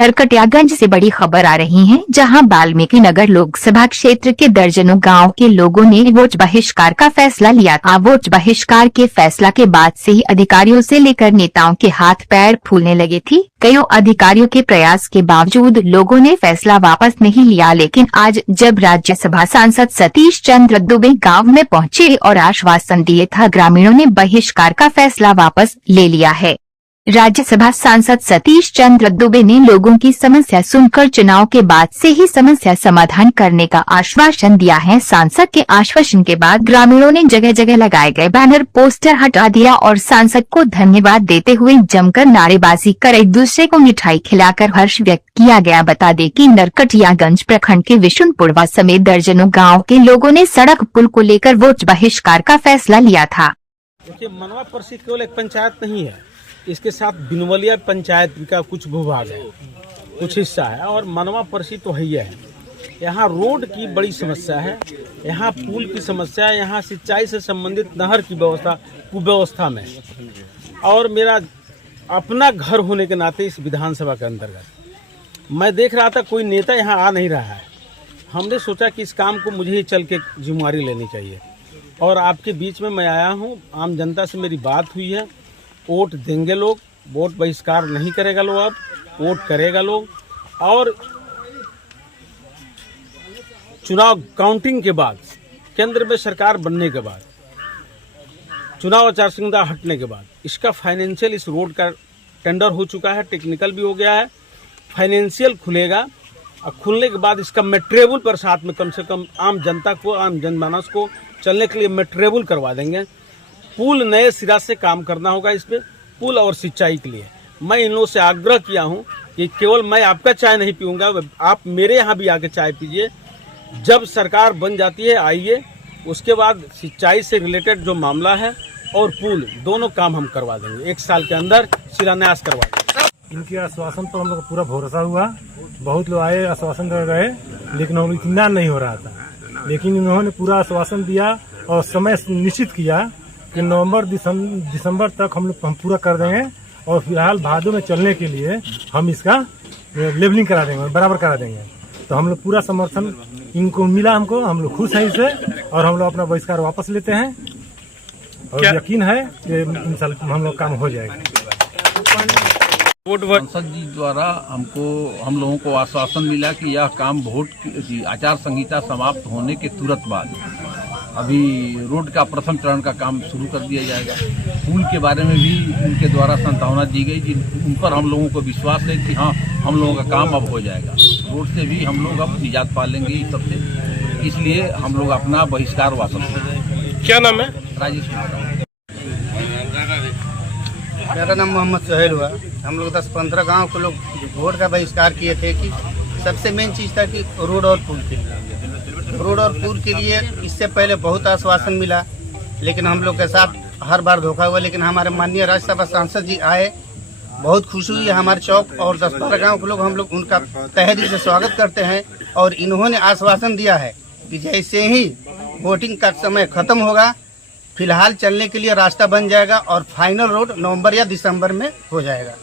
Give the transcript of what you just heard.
नरकटियागंज से बड़ी खबर आ रही है, जहां वाल्मीकि नगर लोकसभा क्षेत्र के दर्जनों गांव के लोगों ने वोट बहिष्कार का फैसला लिया था। वोट बहिष्कार के फैसला के बाद से ही अधिकारियों से लेकर नेताओं के हाथ पैर फूलने लगे थी। कई अधिकारियों के प्रयास के बावजूद लोगों ने फैसला वापस नहीं लिया, लेकिन आज जब राज्यसभा सांसद सतीश चंद्र दुबे गाँव में पहुँचे और आश्वासन दिए था, ग्रामीणों ने बहिष्कार का फैसला वापस ले लिया है। राज्यसभा सांसद सतीश चंद्र दुबे ने लोगों की समस्या सुनकर चुनाव के बाद से ही समस्या समाधान करने का आश्वासन दिया है। सांसद के आश्वासन के बाद ग्रामीणों ने जगह जगह लगाए गए बैनर पोस्टर हटा दिया और सांसद को धन्यवाद देते हुए जमकर नारेबाजी कर एक दूसरे को मिठाई खिलाकर हर्ष व्यक्त किया गया। बता दें कि नरकटियागंज प्रखंड के विशुनपुरवा समेत दर्जनों गाँव के लोगों ने सड़क पुल को लेकर वोट बहिष्कार का फैसला लिया था। देखिए, मनवा परिषद केवल एक पंचायत नहीं है, इसके साथ बिनवलिया पंचायत का कुछ भूभाग है, कुछ हिस्सा है, और मनवा परिषद तो है ही है। यहाँ रोड की बड़ी समस्या है, यहाँ पुल की समस्या है, यहाँ सिंचाई से संबंधित नहर की व्यवस्था कुव्यवस्था में, और मेरा अपना घर होने के नाते इस विधानसभा के अंतर्गत मैं देख रहा था कोई नेता यहाँ आ नहीं रहा है। हमने सोचा कि इस काम को मुझे ही चल के जिम्मेवारी लेनी चाहिए, और आपके बीच में मैं आया हूँ। आम जनता से मेरी बात हुई है, वोट देंगे लोग, वोट बहिष्कार नहीं करेगा लोग, अब वोट करेगा लोग। और चुनाव काउंटिंग के बाद, केंद्र में सरकार बनने के बाद, चुनाव आचार संहिता हटने के बाद इसका फाइनेंशियल, इस रोड का टेंडर हो चुका है, टेक्निकल भी हो गया है, फाइनेंशियल खुलेगा, और खुलने के बाद इसका मेट्रेबल पर साथ में कम से कम आम जनता को, आम जनमानस को चलने के लिए मेट्रेबल करवा देंगे। पुल नए सिरा से काम करना होगा इस पे, पुल और सिंचाई के लिए। मैं इन लोगों से आग्रह किया हूं कि केवल मैं आपका चाय नहीं पीऊंगा, आप मेरे यहाँ भी आके चाय पीजिए। जब सरकार बन जाती है आइए, उसके बाद सिंचाई से रिलेटेड जो मामला है और पुल, दोनों काम हम करवा देंगे, 1 साल के अंदर शिलान्यास करवा देंगे। इनके आश्वासन पर हम लोग को पूरा भरोसा हुआ। बहुत लोग आए, आश्वासन दे गए, लेकिन हम इतना नहीं हो रहा था। लेकिन इन्होंने पूरा आश्वासन दिया और समय निश्चित किया कि नवंबर दिसंबर तक हम पूरा कर देंगे, और फिलहाल भादों में चलने के लिए हम इसका लेवलिंग करा देंगे, बराबर करा देंगे। तो हम लोग पूरा समर्थन इनको मिला, हमको, हम लोग खुश हैं इससे, और हम लोग अपना बहिष्कार वापस लेते हैं, और यकीन है कि इंशाल्लाह हम लोग काम हो जाएगा। सांसद जी द्वारा हम लोगों को आश्वासन मिला कि यह काम वोट की आचार संहिता समाप्त होने के तुरंत बाद अभी रोड का प्रथम चरण का काम शुरू कर दिया जाएगा। पुल के बारे में भी उनके द्वारा संभावना दी गई, उन पर हम लोगों को विश्वास है कि हाँ, हम लोगों का काम अब हो जाएगा। रोड से भी हम लोग अब निजात पा लेंगे इस सबसे, इसलिए हम लोग अपना बहिष्कार वापस लेंगे। क्या नाम है? राजेश कुमार। मेरा नाम मोहम्मद सोहेल हुआ। हम लोग 10-15 गाँव के लोग वोट का बहिष्कार किए थे कि सबसे मेन चीज़ था कि रोड और पुल के लिए, रोड और पुल के लिए इससे पहले बहुत आश्वासन मिला, लेकिन हम लोग के साथ हर बार धोखा हुआ। लेकिन हमारे माननीय राज्यसभा सांसद जी आए, बहुत खुशी हुई है। हमारे चौक और 10-12 गाँव के लोग, हम लोग उनका तहे दिल से स्वागत करते हैं, और इन्होंने आश्वासन दिया है कि जैसे ही वोटिंग का समय खत्म होगा, फिलहाल चलने के लिए रास्ता बन जाएगा और फाइनल रोड नवंबर या दिसंबर में हो जाएगा।